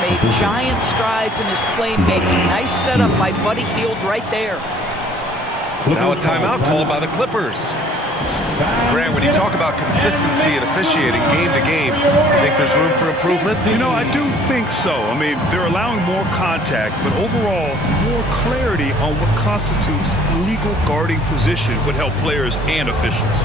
made giant strides in his playmaking. Nice setup by Buddy Hield right there. Now a timeout called by the Clippers. Grant, when you talk about consistency and officiating game to game, you think there's room for improvement? You know, I do think so. I mean, they're allowing more contact, but overall, more clarity on what constitutes a legal guarding position would help players and officials.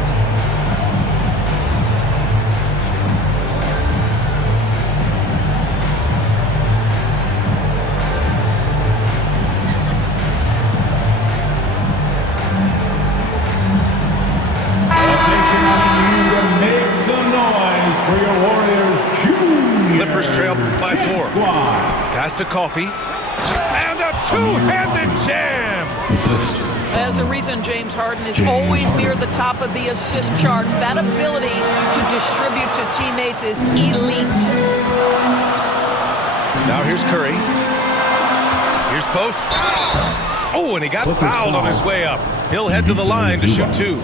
Clippers trail by 4. Pass to Coffee. And a two-handed jam! There's a reason James Harden is always near the top of the assist charts. That ability to distribute to teammates is elite. Now here's Curry. Here's Post. Oh, and he got fouled on his way up. He'll head to the line to shoot 2.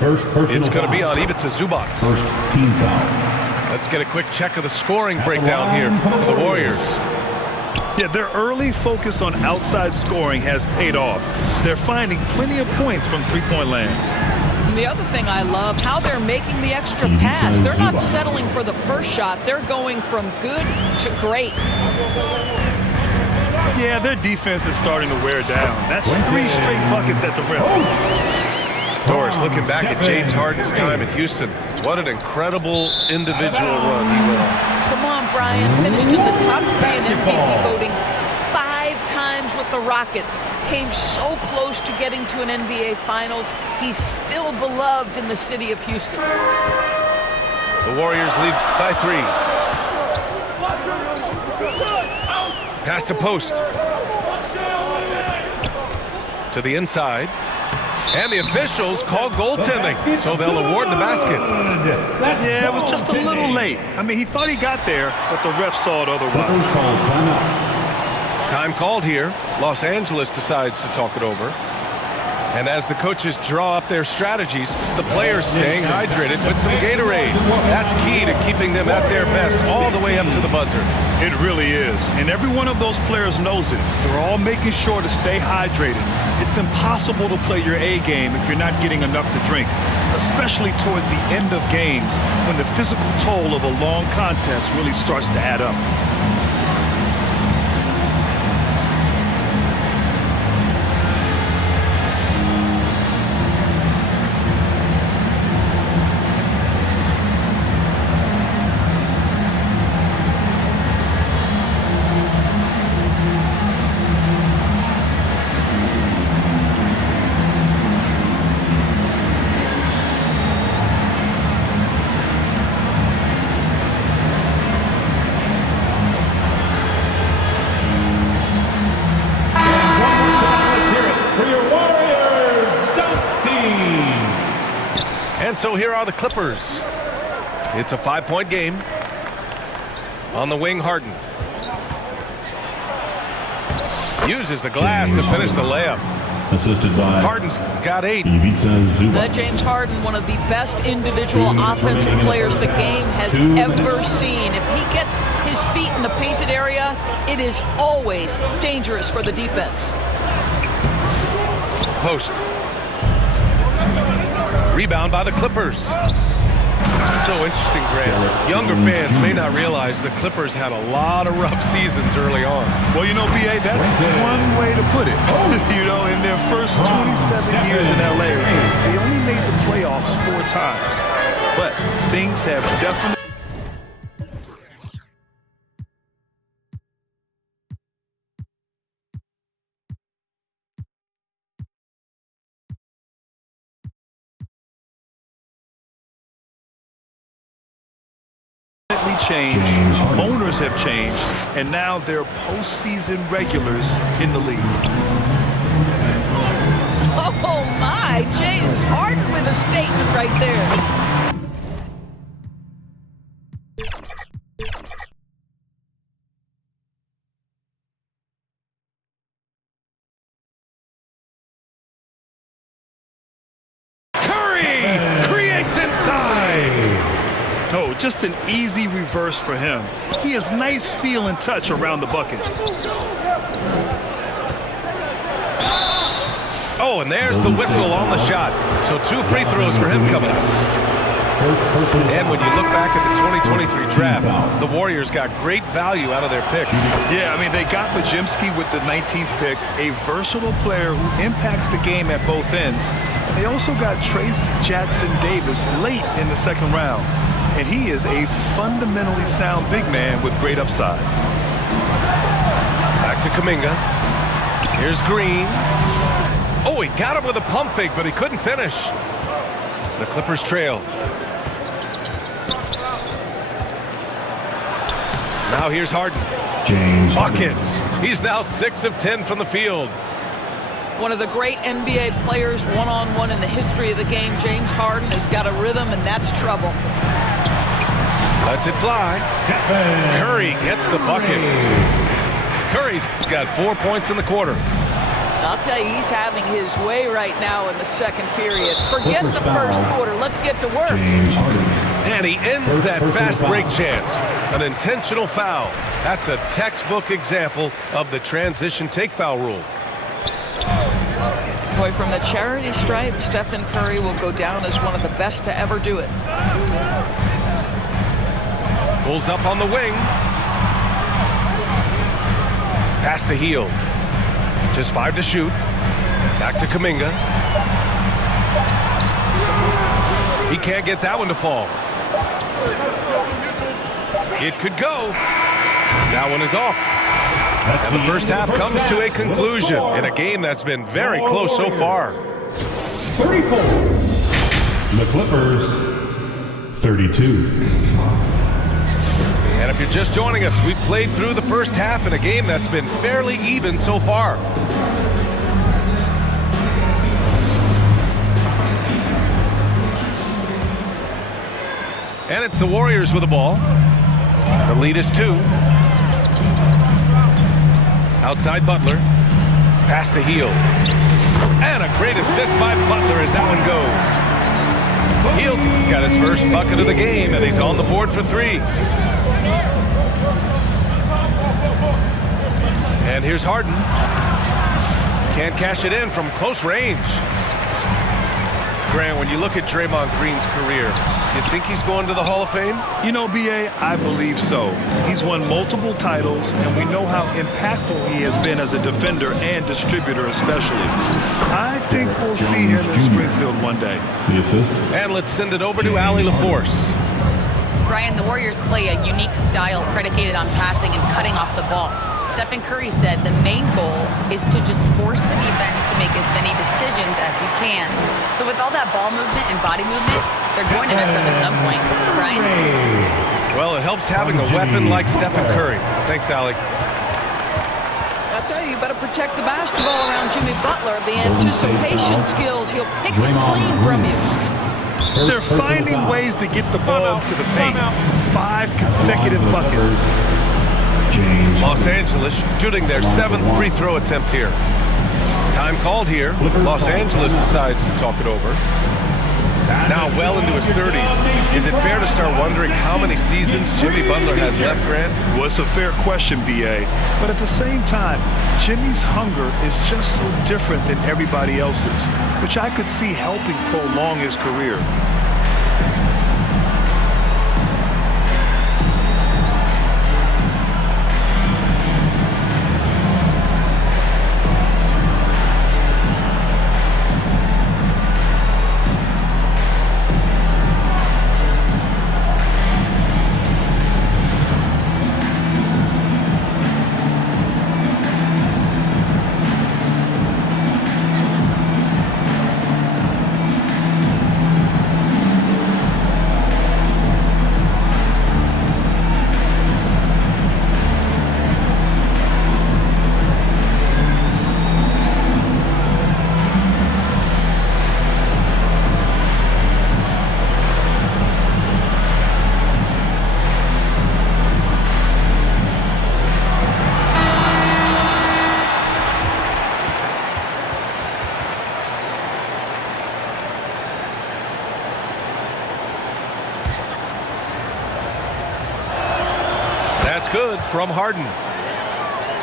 It's going to be on Ivica Zubac. First team foul. Let's get a quick check of the scoring breakdown here for the Warriors. Yeah, their early focus on outside scoring has paid off. They're finding plenty of points from three-point land. And the other thing I love, how they're making the extra pass. They're not settling for the first shot. They're going from good to great. Yeah, their defense is starting to wear down. That's 3 straight buckets at the rim. Doris, looking back at James Harden's time in Houston, what an incredible individual run he went on. Come on, Brian. Finished in the top 3 in MVP voting 5 times with the Rockets. Came so close to getting to an NBA Finals. He's still beloved in the city of Houston. The Warriors lead by 3. Pass to Post. To the inside. And the officials call goaltending, so they'll award the basket. Yeah, it was just a little late. I mean, he thought he got there, but the ref saw it otherwise. Time called here. Los Angeles decides to talk it over. And as the coaches draw up their strategies, the players staying hydrated with some Gatorade. That's key to keeping them at their best all the way up to the buzzer. It really is. And every one of those players knows it. They're all making sure to stay hydrated. It's impossible to play your A game if you're not getting enough to drink, especially towards the end of games when the physical toll of a long contest really starts to add up. So here are the Clippers. It's a 5-point game. On the wing, Harden. Uses the glass to finish the layup. Assisted by Harden's got 8. James Harden, one of the best individual offensive players the game has ever seen. If he gets his feet in the painted area, it is always dangerous for the defense. Post. Rebound by the Clippers. So interesting, Grant. Younger fans may not realize the Clippers had a lot of rough seasons early on. Well, you know, B.A., that's one way to put it. You know, in their first 27 years in L.A., they only made the playoffs 4 times. But things have definitely... changed, owners have changed, and now they're postseason regulars in the league. Oh my, James Harden with a statement right there. just an easy reverse for him. He has nice feel and touch around the bucket. Oh, and there's the whistle on the shot. So 2 free throws for him coming up. And when you look back at the 2023 draft, the Warriors got great value out of their picks. Yeah, I mean, they got Podziemski with the 19th pick, a versatile player who impacts the game at both ends. They also got Trace Jackson Davis late in the second round. And he is a fundamentally sound big man with great upside. Back to Kuminga. Here's Green. Oh, he got him with a pump fake, but he couldn't finish. The Clippers trail. Now here's Harden. James Buckets. He's now 6 of 10 from the field. One of the great NBA players one-on-one in the history of the game, James Harden, has got a rhythm, and that's trouble. Lets it fly. Curry gets the bucket. Curry's got 4 points in the quarter. I'll tell you, he's having his way right now in the second period. Forget the first quarter. Let's get to work. James Harden. And he ends that fast break chance. An intentional foul. That's a textbook example of the transition take foul rule. Boy, from the charity stripe, Stephen Curry will go down as one of the best to ever do it. Pulls up on the wing. Pass to Hield. Just 5 to shoot. Back to Kuminga. He can't get that one to fall. It could go. That one is off. And the first half comes to a conclusion in a game that's been very close so far. 34. The Clippers, 32. And if you're just joining us, we've played through the first half in a game that's been fairly even so far. And it's the Warriors with the ball. The lead is 2. Outside Butler. Pass to Hield. And a great assist by Butler as that one goes. Hield's got his first bucket of the game, and he's on the board for 3. And here's Harden. Can't cash it in from close range. Grant, when you look at Draymond Green's career, you think he's going to the Hall of Fame? You know, B.A., I believe so. He's won multiple titles, and we know how impactful he has been as a defender and distributor especially. I think we'll see him in Springfield one day. The assist. And let's send it over to Allie LaForce. Brian, the Warriors play a unique style predicated on passing and cutting off the ball. Stephen Curry said the main goal is to just force the defense to make as many decisions as he can. So with all that ball movement and body movement, they're going to mess up at some point. Brian? Well, it helps having a weapon like Stephen Curry. Thanks, Allie. I'll tell you, you better protect the basketball around Jimmy Butler. The anticipation skills, he'll pick it clean from you. They're finding ways to get the ball to the paint. 5 consecutive buckets. Los Angeles shooting their 7th free throw attempt here. Time called here. Los Angeles decides to talk it over. Now well into his 30s. Is it fair to start wondering how many seasons Jimmy Butler has left, Grant? Well, it's a fair question, B.A. But at the same time, Jimmy's hunger is just so different than everybody else's, which I could see helping prolong his career. that's good from Harden.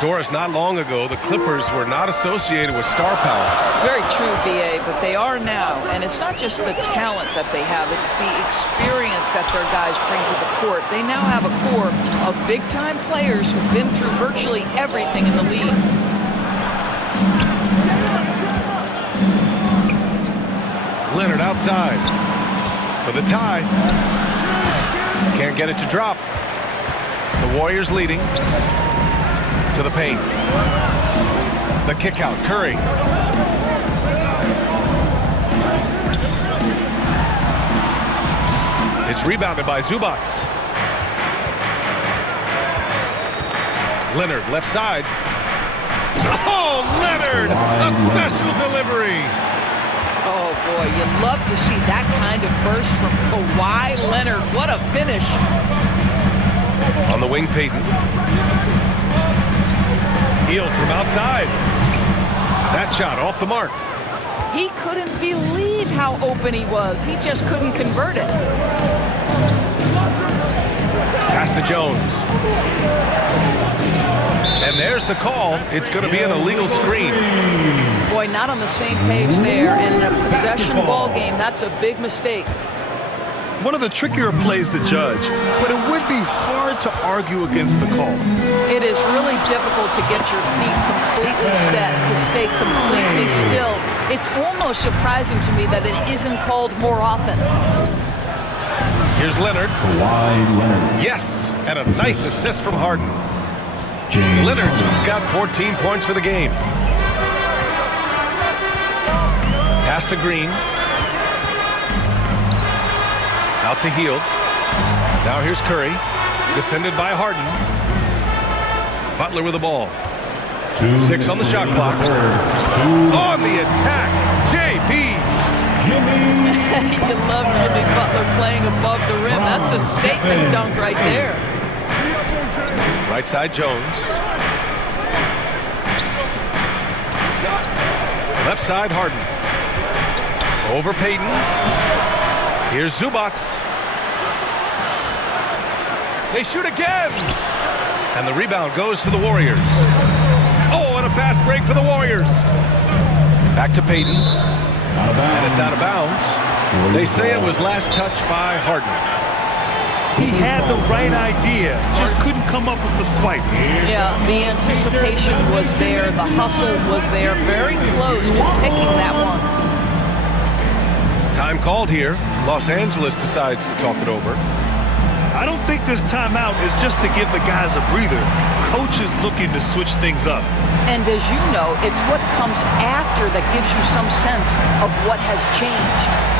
Doris, not long ago, the Clippers were not associated with star power. It's very true, B.A., but they are now. And it's not just the talent that they have. It's the experience that their guys bring to the court. They now have a core of big-time players who've been through virtually everything in the league. Leonard outside for the tie. Can't get it to drop. The Warriors leading. To the paint. The kick out. Curry. It's rebounded by Zubac. Leonard left side. Oh, Leonard! A special delivery. Oh, boy, you love to see that kind of burst from Kawhi Leonard. What a finish. On the wing, Payton. Healed from outside. That shot off the mark. He couldn't believe how open he was. He just couldn't convert it. Pass to Jones. And there's the call. It's going to be an illegal screen. Boy, not on the same page there. And in a possession ball game, that's a big mistake. One of the trickier plays to judge, but it would be hard to argue against the call. It is really difficult to get your feet completely set, to stay completely still. It's almost surprising to me that it isn't called more often. Here's Leonard. Kawhi Leonard. Yes, and a nice assist from Harden. James Leonard's Harden. got 14 points for the game. Pass to Green. Out to Hield. Now here's Curry. Defended by Harden. Butler with the ball. 6 on the shot clock. On the attack, JP. You love Jimmy Butler playing above the rim. That's a statement dunk right there. Right side, Jones. Left side, Harden. Over Payton. Here's Zubac. They shoot again. And the rebound goes to the Warriors. Oh, and a fast break for the Warriors. Back to Payton. And it's out of bounds. They say it was last touched by Harden. He had the right idea, just couldn't come up with the swipe. Yeah, the anticipation was there. The hustle was there. Very close to picking that one. Time called here. Los Angeles decides to talk it over. I don't think this timeout is just to give the guys a breather. Coach is looking to switch things up. And as you know, it's what comes after that gives you some sense of what has changed.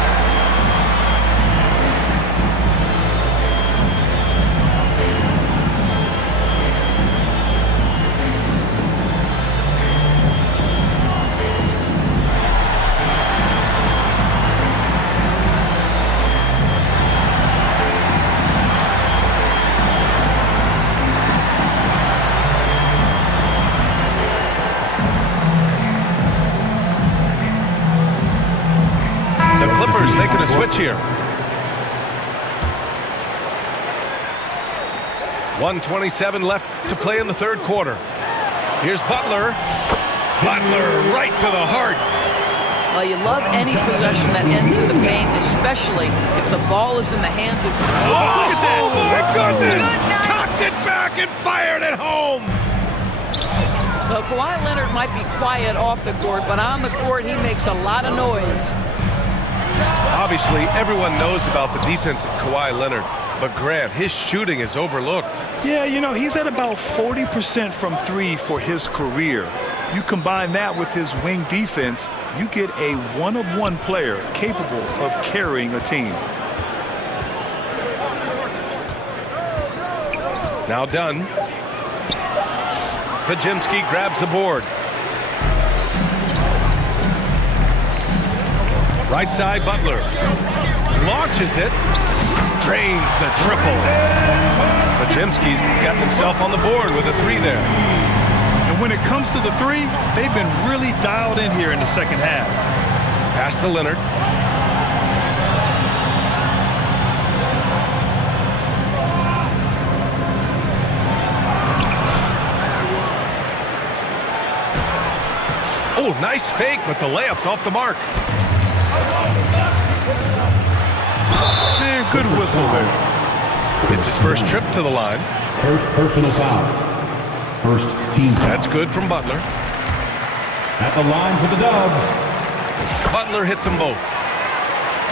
Making a switch here. 1:27 left to play in the third quarter. Here's Butler. Butler right to the heart. Well, you love any possession that ends in the paint, especially if the ball is in the hands of... Oh, look at that. Oh, my goodness. Good night. Cocked it back and fired it home. Well, Kawhi Leonard might be quiet off the court, but on the court, he makes a lot of noise. Obviously, everyone knows about the defense of Kawhi Leonard, but Grant, his shooting is overlooked. Yeah, you know, he's at about 40% from three for his career. You combine that with his wing defense, you get a one-of-one player capable of carrying a team. Now done. Podziemski grabs the board. Right side, Butler. Launches it. Drains the triple. Podziemski's got himself on the board with a three there. And when it comes to the three, they've been really dialed in here in the second half. Pass to Leonard. Oh, nice fake, but the layup's off the mark. Man, good whistle there. It's his first trip to the line. First personal foul. First team foul. That's good from Butler. At the line for the Dubs. Butler hits them both.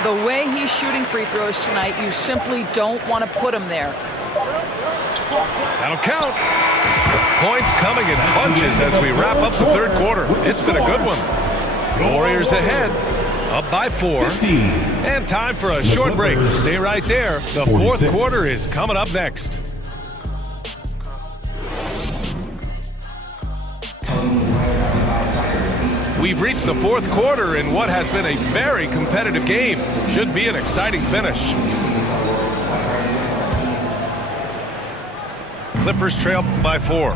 The way he's shooting free throws tonight, you simply don't want to put him there. That'll count. Points coming in bunches as we wrap up the third quarter. It's been a good one. Warriors ahead, up by 4. 15. And time for a short break. Stay right there. The fourth 46. quarter is coming up next. We've reached the fourth quarter in what has been a very competitive game. Should be an exciting finish. Clippers trail by 4.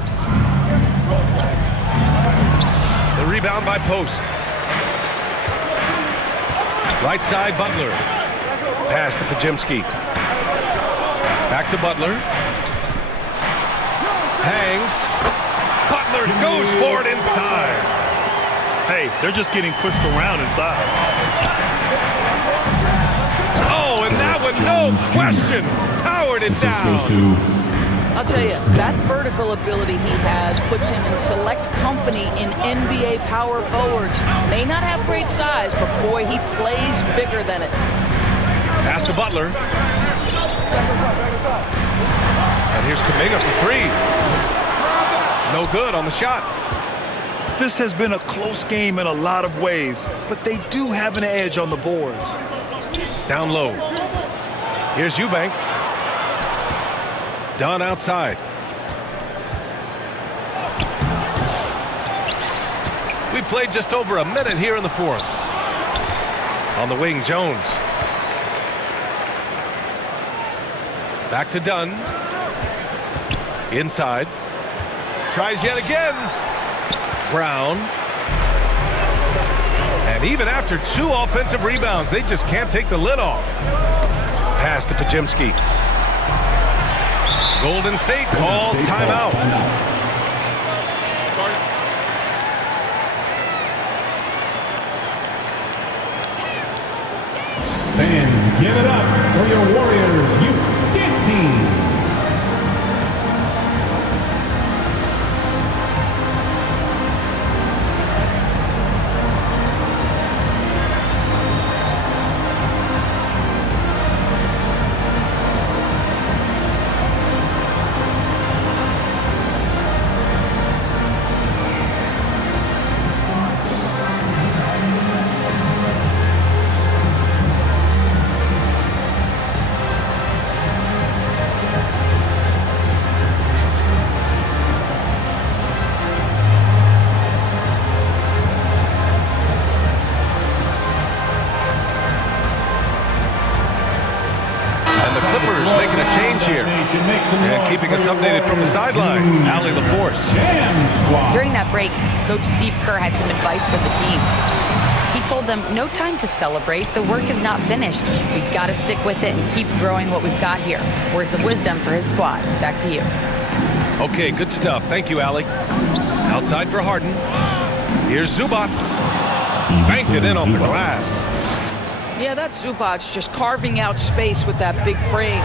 The rebound by Post. Right side, Butler. Pass to Podziemski. Back to Butler. Hangs. Butler goes for it inside. Hey, they're just getting pushed around inside. Oh, and that one, no question, powered it Goes down. to I'll tell you, that vertical ability he has puts him in select company in NBA power forwards. May not have great size, but boy, he plays bigger than it. Pass to Butler. And here's Kuminga for 3. No good on the shot. This has been a close game in a lot of ways, but they do have an edge on the boards. Down low. Here's Eubanks. Dunn outside. We played just over a minute here in the fourth. On the wing, Jones. Back to Dunn. Inside. Tries yet again. Brown. And even after 2 offensive rebounds, they just can't take the lid off. Pass to Podziemski. Golden State calls timeout. Fans, give it up for your Warriors Youth Dance Team. Making a change here and keeping us updated from the sideline. Allie LaForce. During that break, Coach Steve Kerr had some advice for the team. He told them, no time to celebrate. The work is not finished. We've got to stick with it and keep growing what we've got here. Words of wisdom for his squad. Back to you. Okay, good stuff. Thank you, Allie. Outside for Harden. Here's Zubac. Banked it in off the glass. Yeah, that's Zubac just carving out space with that big frame.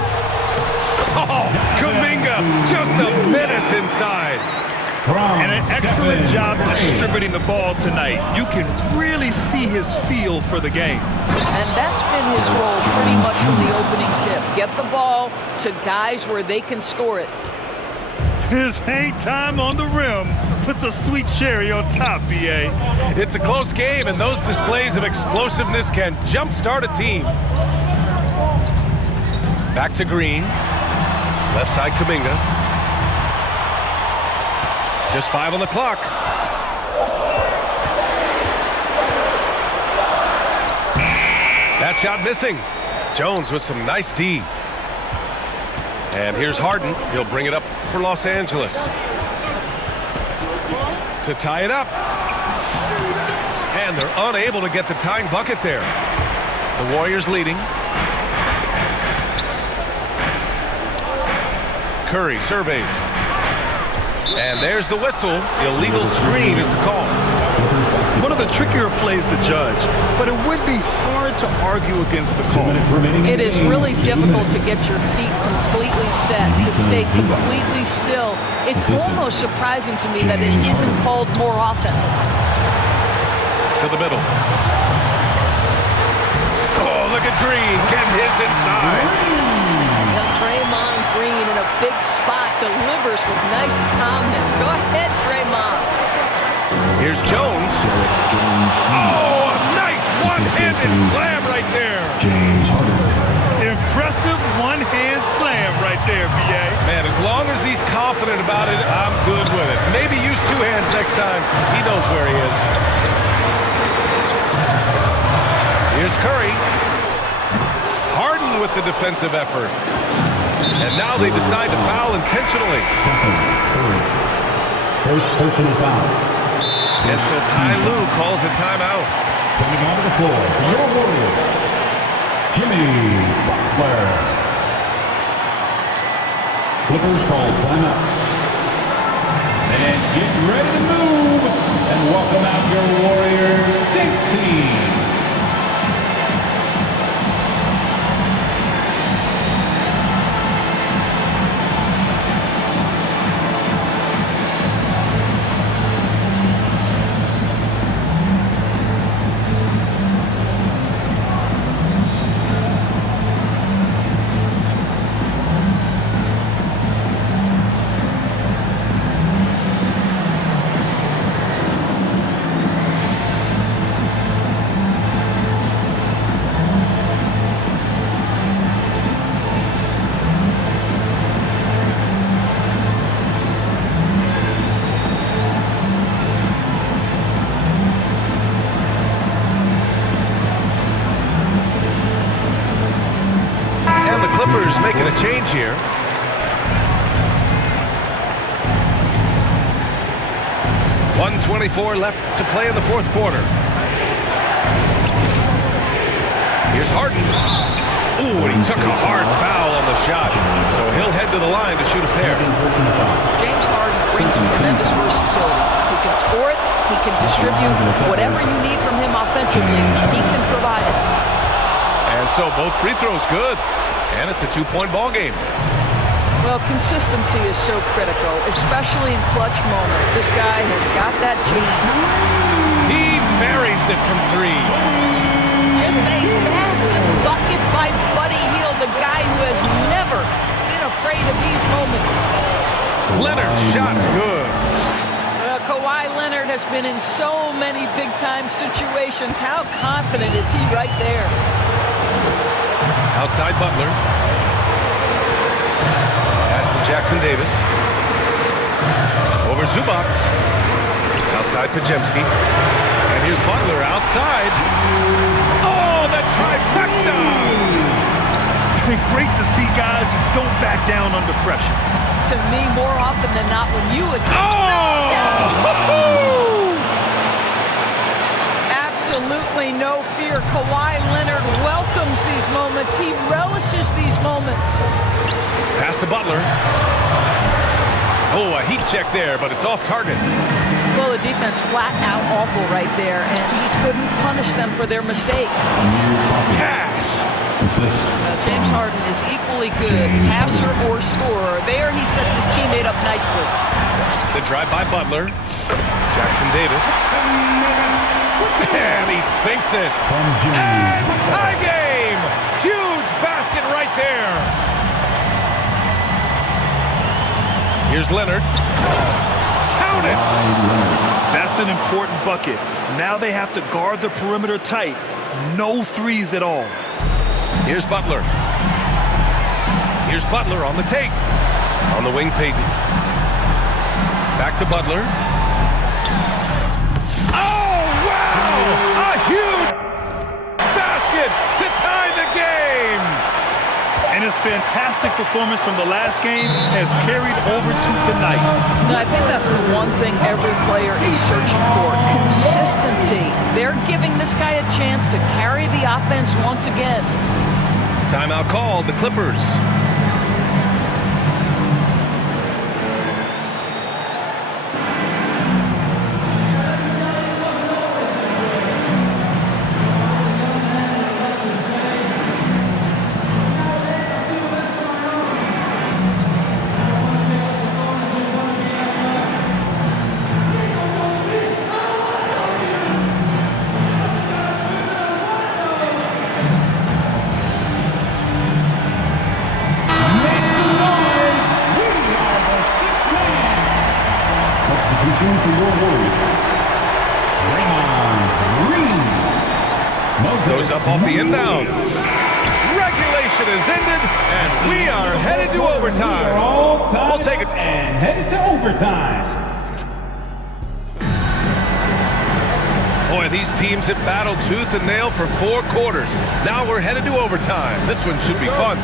Oh, Kuminga, just a menace inside. And an excellent job distributing the ball tonight. You can really see his feel for the game. And that's been his role pretty much from the opening tip. Get the ball to guys where they can score it. His hang time on the rim puts a sweet cherry on top, B.A. It's a close game, and those displays of explosiveness can jumpstart a team. Back to Green. Left side, Kuminga. Just 5 on the clock. That shot missing. Jones with some nice D. And here's Harden. He'll bring it up for Los Angeles. To tie it up. And they're unable to get the tying bucket there. The Warriors leading. Curry surveys. And there's the whistle. Illegal screen is the call. One the trickier plays to judge, but it would be hard to argue against the call. It is really difficult to get your feet completely set, to stay completely still. It's almost surprising to me that it isn't called more often. To the middle. Oh, look at Green getting his inside. Well, Draymond Green in a big spot delivers with nice calmness. Go ahead, Draymond. Here's Jones. Oh, a nice one-handed slam right there. James Harden. Impressive one-hand slam right there, B.A. Man, as long as he's confident about it, I'm good with it. Maybe use two hands next time. He knows where he is. Here's Curry. Harden with the defensive effort. And now they decide to foul intentionally. First personal foul. And so Ty Lue calls a timeout. Coming onto the floor for your Warriors, Jimmy Butler. Clippers call timeout. And get ready to move. And welcome out your Warriors Knicks team. Clippers making a change here. .124 left to play in the fourth quarter. Here's Harden. Ooh, and he took a hard foul on the shot. So he'll head to the line to shoot a pair. James Harden brings tremendous versatility. He can score it, he can distribute. Whatever you need from him offensively, he can provide it. And so both free throws good. And it's a two-point ball game. Well, consistency is so critical, especially in clutch moments. This guy has got that gene. He buries it from three. Just a massive bucket by Buddy Hield, the guy who has never been afraid of these moments. Leonard's shot's good. Well, Kawhi Leonard has been in so many big-time situations. How confident is he right there? Outside Butler. Pass to Jackson Davis. Over Zubac. Outside Podziemski. And here's Butler outside. Oh, the trifecta! Great to see guys who don't back down under pressure. To me, more often than not, when you would... Oh! Absolutely no fear. Kawhi Leonard welcomes these moments. He relishes these moments. Pass to Butler. Oh, a heat check there, but it's off target. Well, the defense flat out awful right there, and he couldn't punish them for their mistake. Cash. James Harden is equally good, passer or scorer. There he sets his teammate up nicely. The drive by Butler. Jackson Davis. And he sinks it. And tie game. Huge basket right there. Here's Leonard. Count it. That's an important bucket. Now they have to guard the perimeter tight. No threes at all. Here's Butler. Here's Butler on the take. On the wing, Payton. Back to Butler. Oh, wow! A huge basket to tie the game! And his fantastic performance from the last game has carried over to tonight. And I think that's the one thing every player is searching for, consistency. They're giving this guy a chance to carry the offense once again. Timeout called, the Clippers. for your Warriors, Draymond Green. Goes up off the inbound. Regulation is ended, and we are headed to overtime. We'll take it. And headed to overtime. Boy, these teams have battled tooth and nail for 4 quarters. Now we're headed to overtime. This one should be fun.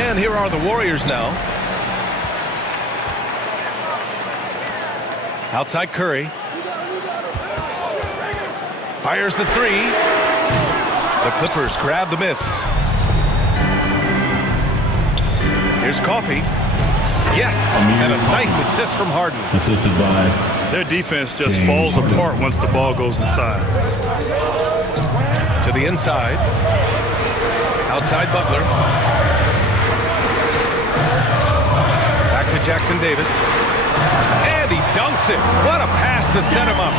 And here are the Warriors now. Outside Curry. Fires the 3. The Clippers grab the miss. Here's Coffee. Yes, and a nice assist from Harden. Assisted by Their defense just falls apart once the ball goes inside. To the inside. Outside Butler. Back to Jackson Davis. And he dunks it. What a pass to set him up.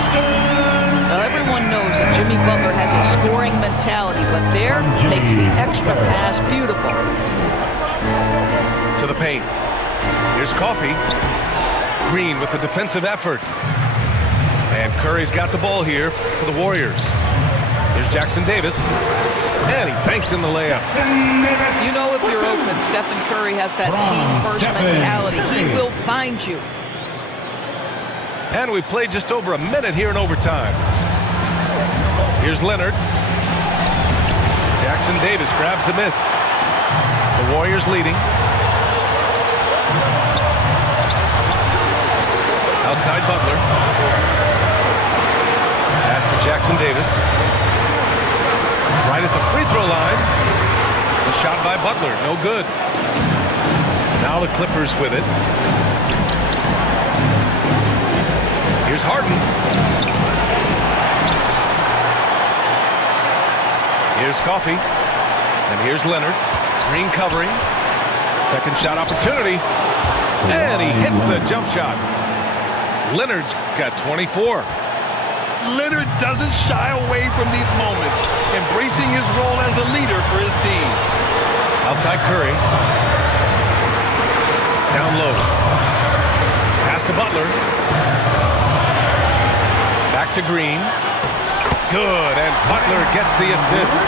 Everyone knows that Jimmy Butler has a scoring mentality, but there makes the extra pass beautiful. To the paint. Here's Coffee. Green with the defensive effort. And Curry's got the ball here for the Warriors. Here's Jackson Davis. And he banks in the layup. You know if you're open, Stephen Curry has that team-first mentality. He will find you. And we played just over a minute here in overtime. Here's Leonard. Jackson Davis grabs the miss. The Warriors leading. Outside Butler. Pass to Jackson Davis. Right at the free throw line. The shot by Butler, no good. Now the Clippers with it. Here's Harden. Here's Coffee. And here's Leonard. Green covering. Second shot opportunity. And he hits the jump shot. Leonard's got 24. Leonard doesn't shy away from these moments, embracing his role as a leader for his team. Outside Curry. Down low. Pass to Butler. Back to Green. Good, and Butler gets the assist.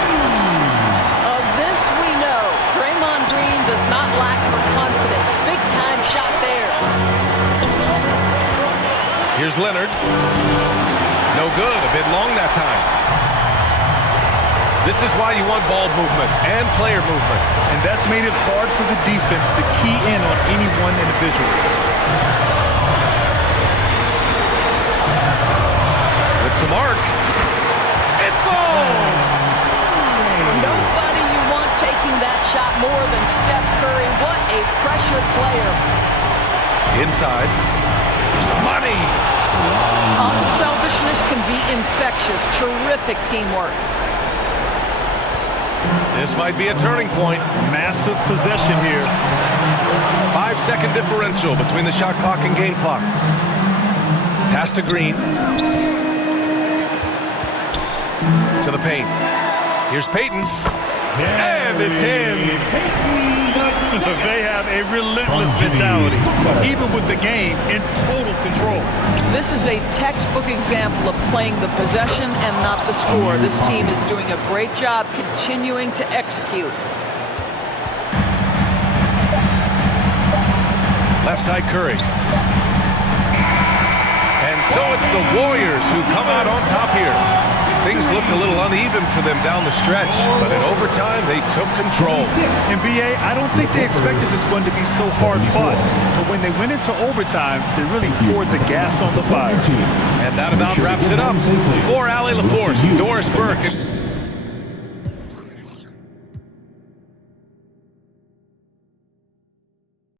Of this we know, Draymond Green does not lack for confidence. Big time shot there. Here's Leonard. No good, a bit long that time. This is why you want ball movement and player movement. And that's made it hard for the defense to key in on any one individual. With some arc. It falls! Nobody you want taking that shot more than Steph Curry. What a pressure player. Inside. Money! Unselfishness can be infectious. Terrific teamwork. This might be a turning point. Massive possession here. 5-second differential between the shot clock and game clock. Pass to Green. To the paint. Here's Payton. And it's in. They have a relentless mentality, even with the game in total control. This is a textbook example of playing the possession and not the score. This team is doing a great job continuing to execute. Left side Curry. And so it's the Warriors who come out on top here. Things looked a little uneven for them down the stretch, but in overtime, they took control. And BA, I don't think they expected this one to be so hard fought. But when they went into overtime, they really poured the gas on the fire. And that about wraps it up. For Allie LaForce, Doris Burke,